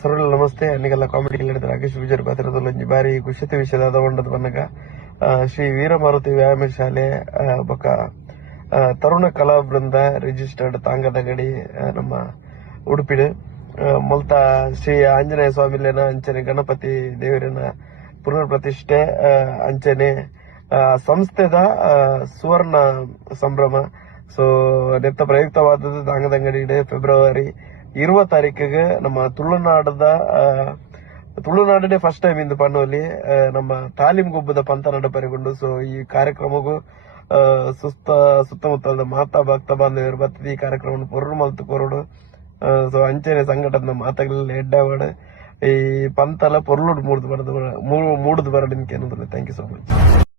ಸರ್ವಲ್ಲ ನಮಸ್ತೆ. ಅನ್ನಿಗೆಲ್ಲ ಕಾಮಿಡಿ ಹೇಳಿದ ರಾಕೇಶ್ ವಿಜಯ್ ಪಾತ್ರದಲ್ಲಿ ಬಾರಿ ಖುಷಿತ ವಿಷಯದ ಒಂಡದ ಬನ್ನಗ ಶ್ರೀ ವೀರಮಾರುತಿ ವ್ಯಾಯಾಮ ಶಾಲೆ ಬಕ ತರುಣ ಕಲಾ ಬೃಂದ ರಿಜಿಸ್ಟರ್ಡ್ ತಾಂಗದ ಗಡಿ ನಮ್ಮ ಉಡುಪಿಡು ಮೊಲ್ತ ಶ್ರೀ ಆಂಜನೇಯ ಸ್ವಾಮಿಲೇನ ಅಂಚನೆ ಗಣಪತಿ ದೇವರಿನ ಪುನರ್ ಪ್ರತಿಷ್ಠೆ ಅಂಚನೆ ಸಂಸ್ಥೆದ ಸುವರ್ಣ ಸಂಭ್ರಮ. ಸೊ ನೆತ್ತ ಪ್ರಯುಕ್ತವಾದದ್ದು ತಾಂಗದಂಗಡಿ ಫೆಬ್ರವರಿ ಇರುವ ತಾರೀಕಿಗೆ ನಮ್ಮ ತುಳುನಾಡದ ತುಳುನಾಡನೇ ಫಸ್ಟ್ ಟೈಮ್ ಇಂದು ಆ, ನಮ್ಮ ತಾಲೀಮ್ ಗುಬ್ಬದ ಪಂತ ನಡಪರಿಗೊಂಡು ಸೊ ಈ ಕಾರ್ಯಕ್ರಮಗೂ ಆ, ಸುಸ್ತ ಸುತ್ತಮುತ್ತಲ ಮಾತಾ ಭಕ್ತ ಬಾಂಧವರು ಬರ್ತದೆ. ಈ ಕಾರ್ಯಕ್ರಮ ಪೊರ್ರು ಮಲ್ತು ಕೊರಡು ಸೊ ಅಂಚನೆ ಸಂಘಟನೆ ಮಾತುಗಳೆಲ್ಲ ಎಡ್ಡವಾಡ ಈ ಪಂತಲ ಪೊರ್ಲುಡ್ ಮೂಡ್ದು ಬರದು ಮೂಡ್ದು ಬರಡು ಥ್ಯಾಂಕ್ ಯು ಸೊ ಮಚ್